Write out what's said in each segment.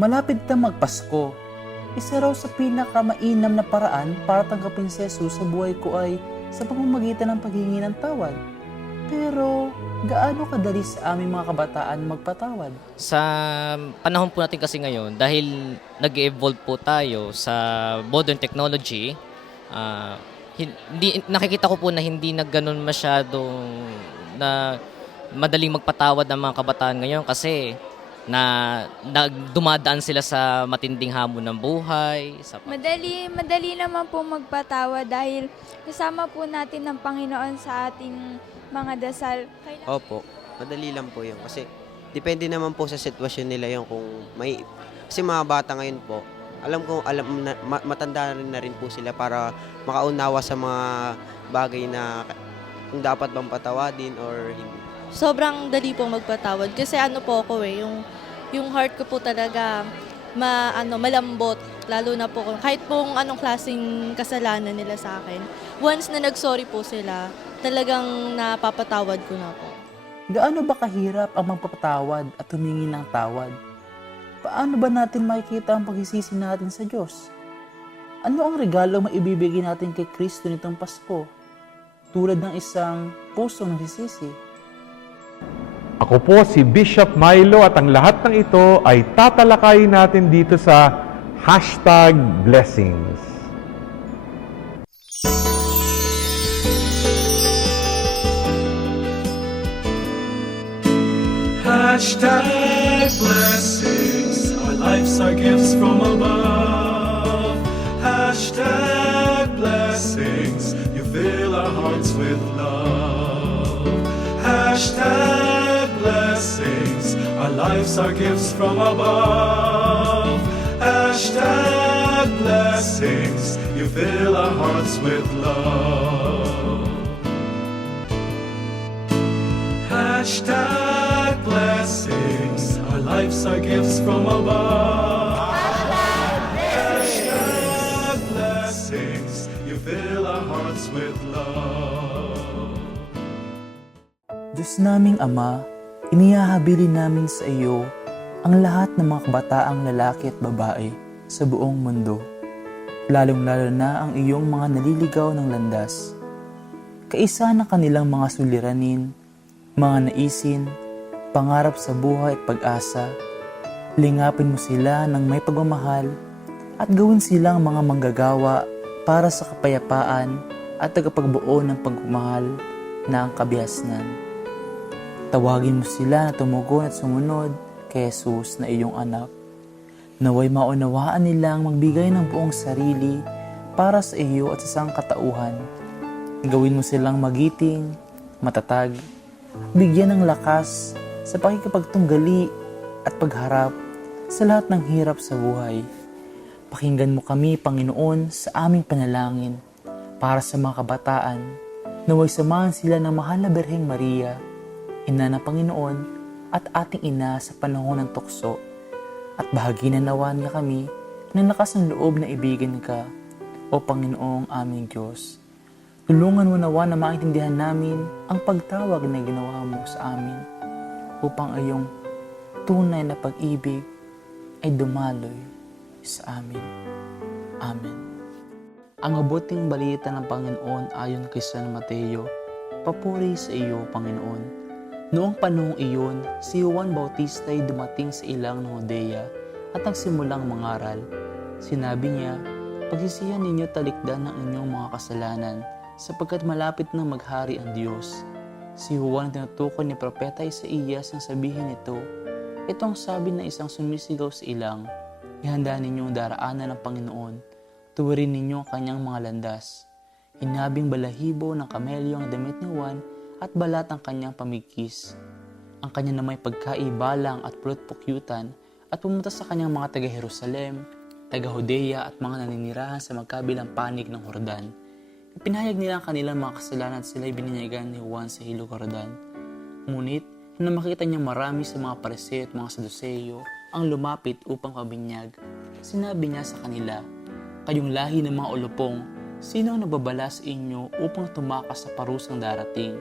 Malapit na magpasko. Isa raw sa pinakamainam na paraan para tanggapin si Jesus sa buhay ko ay sa pamamagitan ng paghingi ng tawad. Pero gaano kadali sa aming mga kabataan magpatawad? Sa panahon po natin kasi ngayon, dahil nag-evolve po tayo sa modern technology, nakikita ko po na hindi na ganun masyadong na madaling magpatawad ng mga kabataan ngayon kasi dumadaan sila sa matinding hamon ng buhay. Madali naman po magpatawad dahil kasama po natin ng Panginoon sa ating mga dasal. Opo, madali lang po yun. Kasi depende naman po sa sitwasyon nila yun kung may... Kasi mga bata ngayon po, matanda na rin po sila para makaunawa sa mga bagay na kung dapat bang patawadin or hindi. Sobrang dali po magpatawad kasi ano po ako yung heart ko po talaga malambot, lalo na po kahit pong anong klaseng kasalanan nila sa akin. Once na nag-sorry po sila, talagang napapatawad ko na po. Gaano ba kahirap ang magpapatawad at humingi ng tawad? Paano ba natin makikita ang pagsisisi natin sa Diyos? Ano ang regalo maibibigay natin kay Kristo nitong Pasko? Tulad ng isang pusong nagsisisi. Ako po si Bishop Milo at ang lahat ng ito ay tatalakayin natin dito sa #blessings. #blessings. Our lives are gifts from above. #blessings. You fill our hearts with love. #blessings. Our lives are gifts from above. #blessings. You fill our hearts with love. #blessings. Our lives are gifts from above. #blessings. You fill our hearts with love. Diyos naming Ama, inihahabilin namin sa iyo ang lahat ng mga kabataang lalaki at babae sa buong mundo, lalong-lalo na ang iyong mga naliligaw ng landas. Kaisa ng kanilang mga suliranin, mga naisin, pangarap sa buhay at pag-asa, lingapin mo sila ng may pagmamahal at gawin silang mga manggagawa para sa kapayapaan at tagapagbuo ng pagmamahal na ang kabihasnan. Tawagin mo sila na tumugon at sumunod kay Jesus na iyong anak. Naway maunawaan nilang magbigay ng buong sarili para sa iyo at sa sangkatauhan. Gawin mo silang magiting, matatag, bigyan ng lakas sa pakikipagtunggali at pagharap sa lahat ng hirap sa buhay. Pakinggan mo kami, Panginoon, sa aming panalangin para sa mga kabataan. Naway samahan sila ng mahal na Birheng Maria, Ina ng Panginoon at ating ina sa panahon ng tukso, at bahagi na nawa niya kami ng lakas ng loob na ibigin ka, o Panginoong aming Diyos. Tulungan mo nawa na maintindihan namin ang pagtawag na ginawa mo sa amin upang iyong tunay na pag-ibig ay dumaloy sa amin. Amen. Ang mabuting balita ng Panginoon ayon kay San Mateo. Papuri sa iyo, Panginoon. Noong panahong iyon, si Juan Bautista ay dumating sa ilang ng Judea at nagsimulang mangaral. Sinabi niya, pagsisihan ninyo talikdan ng inyong mga kasalanan sapagkat malapit na maghari ang Diyos. Si Juan tinutukoy ni Propeta Isaías ang sabihin nito. Ito ang sabi ng isang sumisigaw sa ilang, ihanda ninyong daraanan ng Panginoon, tuwirin ninyo ang kanyang mga landas. Hinabing balahibo ng kamelyo ang damit ni Juan at balat ang kanyang pamigkis. Ang kanya na may pagkaibalang at pulot-pukyutan at pumunta sa kanyang mga taga-Jerusalem, taga-Judea at mga naninirahan sa magkabilang panig ng Jordan. Ipinahayag nila ang kanilang mga kasalanan at sila'y bininyagan ni Juan sa Hilog Jordan. Ngunit, nang makita niya marami sa mga Pariseo at mga Saduceo ang lumapit upang pabinyag, sinabi niya sa kanila, kayong lahi ng mga ulupong, sino ang nagbabala sa inyo upang tumakas sa parusang darating?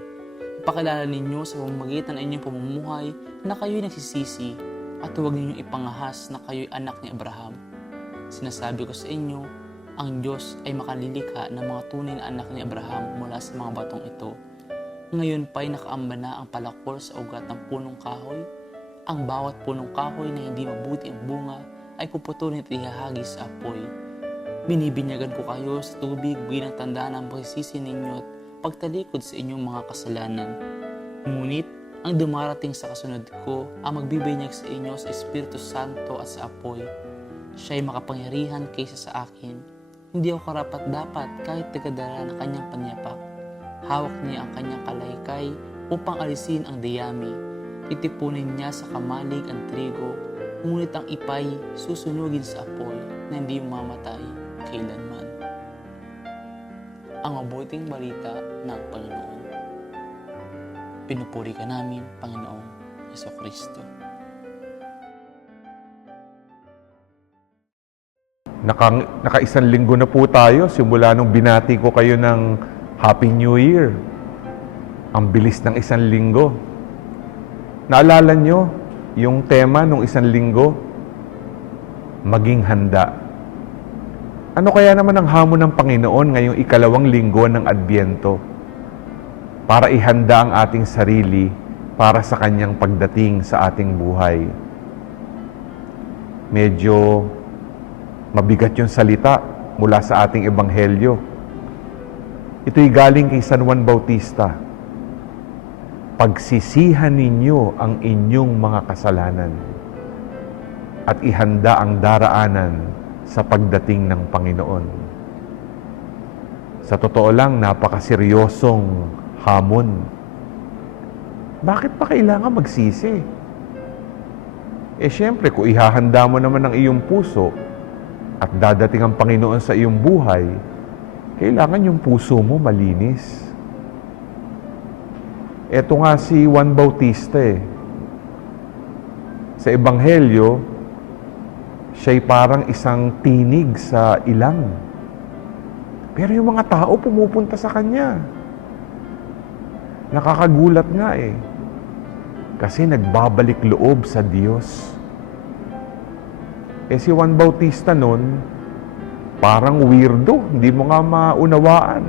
Ipakilala ninyo sa pamamagitan ng inyong pamumuhay na kayo'y nagsisisi. at huwag ninyong ipangahas na kayo'y anak ni Abraham. Sinasabi ko sa inyo, ang Diyos ay makalilikha ng mga tunay na anak ni Abraham mula sa mga batong ito. Ngayon pa'y nakaamba na ang palakol sa ugat ng punong kahoy. Ang bawat punong kahoy na hindi mabuti ang bunga ay puputulin at ihahagi sa apoy. Binibinyagan ko kayo sa tubig bilang tanda ng pagsisisi ninyo at pagtalikod sa inyong mga kasalanan. Ngunit, ang dumarating sa kasunod ko ang magbibinyag sa inyo sa Espiritu Santo at sa apoy. Siya'y makapangyarihan kaysa sa akin. Hindi ako karapat-dapat kahit tagadala ng kanyang panyapak. Hawak niya ang kanyang kalaykay upang alisin ang dayami. Titipunin niya sa kamalig ang trigo, ngunit ang ipay susunugin sa apoy na hindi mamatay kailanman. Ang mabuting balita ng Panginoon. Pinupuri ka namin, Panginoong Jesucristo. Naka-isang linggo na po tayo simula nung binati ko kayo ng Happy New Year. Ang bilis ng isang linggo. Naalala nyo yung tema nung isang linggo? Maging handa. Ano kaya naman ang hamon ng Panginoon ngayong ikalawang linggo ng Adbyento? Para ihanda ang ating sarili para sa kanyang pagdating sa ating buhay. Medyo mabigat yung salita mula sa ating ebanghelyo. Ito'y galing kay San Juan Bautista. Pagsisihan ninyo ang inyong mga kasalanan at ihanda ang daraanan sa pagdating ng Panginoon. Sa totoo lang, napakaseryosong hamon. Bakit pa kailangan magsisi? Siyempre, kung ihahanda mo naman ang iyong puso at dadating ang Panginoon sa iyong buhay, kailangan yung puso mo malinis. Ito nga si Juan Bautista Sa Ebanghelyo, siya'y parang isang tinig sa ilang. Pero yung mga tao pumupunta sa kanya. Nakakagulat nga kasi nagbabalik loob sa Diyos. Si Juan Bautista nun, parang weirdo, hindi mo nga maunawaan.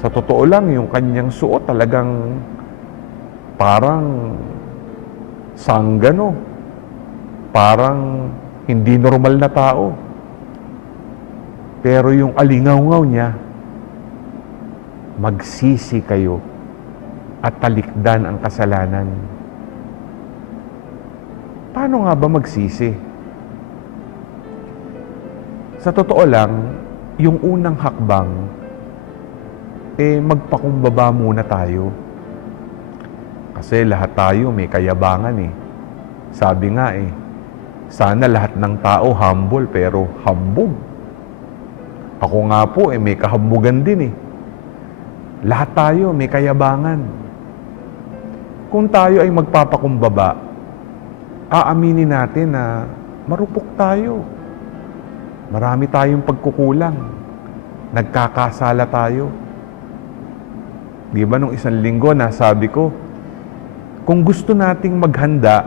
Sa totoo lang, yung kanyang suot talagang parang sanggano, parang hindi normal na tao. Pero yung alingaw-ngaw niya, magsisi kayo at talikdan ang kasalanan. Paano nga ba magsisi? Sa totoo lang, yung unang hakbang, magpakumbaba muna tayo. Kasi lahat tayo may kayabangan Sabi nga sana lahat ng tao humble pero hambog. Ako nga po may kahambugan din Lahat tayo may kayabangan. Kung tayo ay magpapakumbaba, aaminin natin na marupok tayo. Marami tayong pagkukulang. Nagkakasala tayo. Di ba nung isang linggo nasabi ko, kung gusto nating maghanda,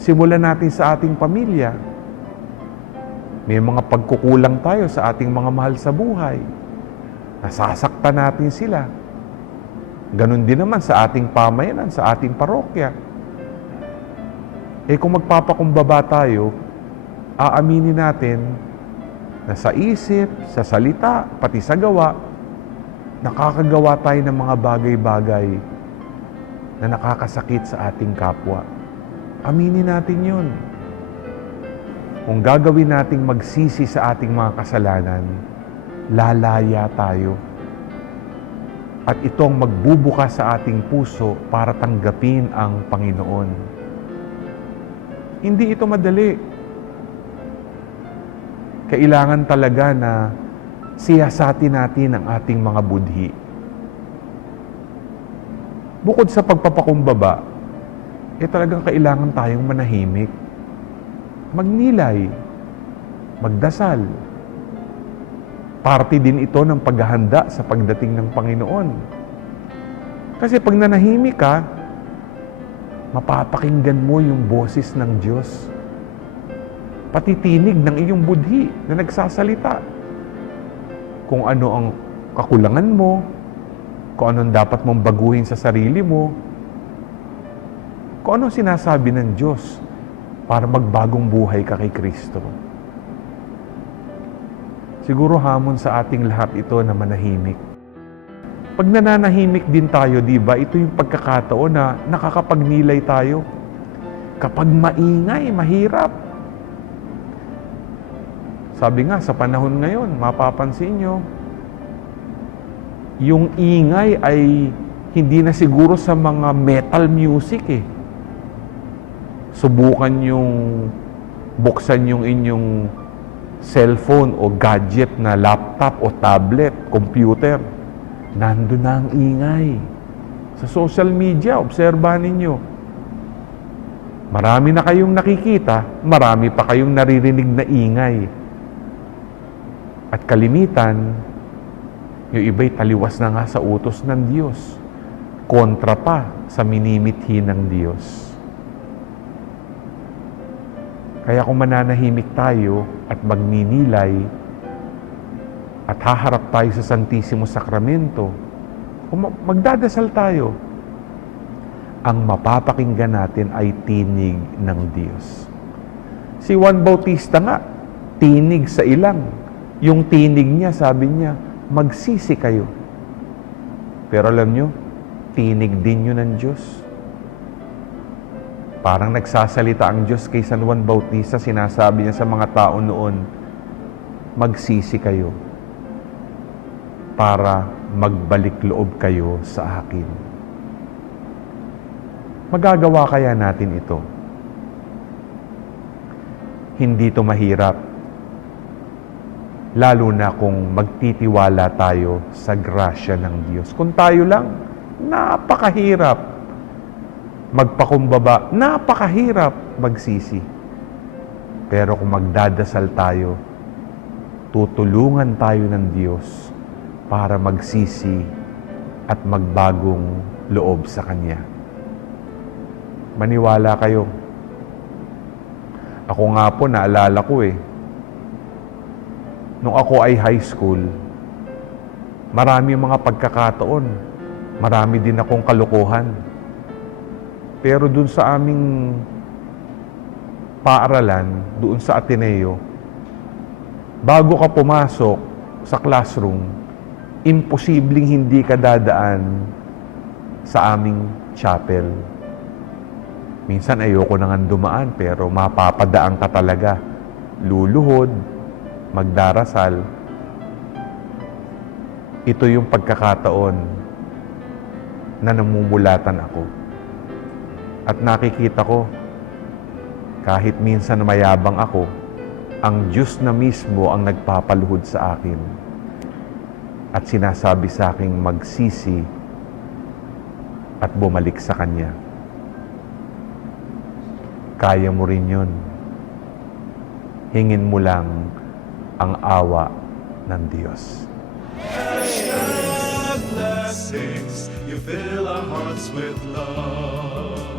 simulan natin sa ating pamilya. May mga pagkukulang tayo sa ating mga mahal sa buhay. Nasasaktan natin sila. Ganon din naman sa ating pamayanan, sa ating parokya. Kung magpapakumbaba tayo, aaminin natin na sa isip, sa salita, pati sa gawa, nakakagawa tayo ng mga bagay-bagay na nakakasakit sa ating kapwa. Aminin natin yun. Kung gagawin nating magsisi sa ating mga kasalanan, lalaya tayo. At itong magbubukas sa ating puso para tanggapin ang Panginoon. Hindi ito madali. Kailangan talaga na siyasatin natin ang ating mga budhi. Bukod sa pagpapakumbaba, talagang kailangan tayong manahimik, magnilay, magdasal. Parte din ito ng paghahanda sa pagdating ng Panginoon. Kasi pag nanahimik ka, mapapakinggan mo yung boses ng Diyos. Pati tinig ng iyong budhi na nagsasalita. Kung ano ang kakulangan mo, kung anong dapat mong baguhin sa sarili mo, kung ano sinasabi ng Diyos para magbagong buhay ka kay Kristo. Siguro hamon sa ating lahat ito na manahimik. Pag nananahimik din tayo, di ba, ito yung pagkakataon na nakakapagnilay tayo. Kapag maingay, mahirap. Sabi nga, sa panahon ngayon, mapapansin nyo, yung ingay ay hindi na siguro sa mga metal music eh. Subukan yung buksan yung inyong cellphone o gadget na laptop o tablet, computer. Nandun na ang ingay. Sa social media, obserbahan ninyo. Marami na kayong nakikita, marami pa kayong naririnig na ingay. At kalimitan, yung iba'y taliwas na nga sa utos ng Diyos. Kontra pa sa minimithi ng Diyos. Kaya kung mananahimik tayo at magninilay at haharap tayo sa Santisimo Sakramento, kung magdadasal tayo, ang mapapakinggan natin ay tinig ng Diyos. Si Juan Bautista nga, tinig sa ilang. Yung tinig niya, sabi niya, magsisi kayo. Pero alam nyo, tinig din yun ng Diyos. Parang nagsasalita ang Diyos kay San Juan Bautista, sinasabi niya sa mga tao noon, magsisi kayo para magbalik loob kayo sa akin. Magagawa kaya natin ito? Hindi ito mahirap. Lalo na kung magtitiwala tayo sa grasya ng Diyos. Kung tayo lang, napakahirap magpakumbaba, napakahirap magsisi. Pero kung magdadasal tayo, tutulungan tayo ng Diyos para magsisi at magbagong loob sa Kanya. Maniwala kayo. Ako nga po, naalala ko nung ako ay high school, marami mga pagkakataon, marami din akong kalokohan. Pero dun sa aming paaralan, doon sa Ateneo, bago ka pumasok sa classroom, imposibleng hindi ka dadaan sa aming chapel. Minsan ayoko na nga dumaan, pero mapapadaan ka talaga. Luluhod, magdarasal. Ito yung pagkakataon na namumulatan ako. At nakikita ko, kahit minsan mayabang ako, ang Diyos na mismo ang nagpapaluhod sa akin. At sinasabi sa akin magsisi at bumalik sa Kanya. Kaya mo rin yun. Hingin mo lang ang awa ng Diyos. Blessings, you fill our hearts with love.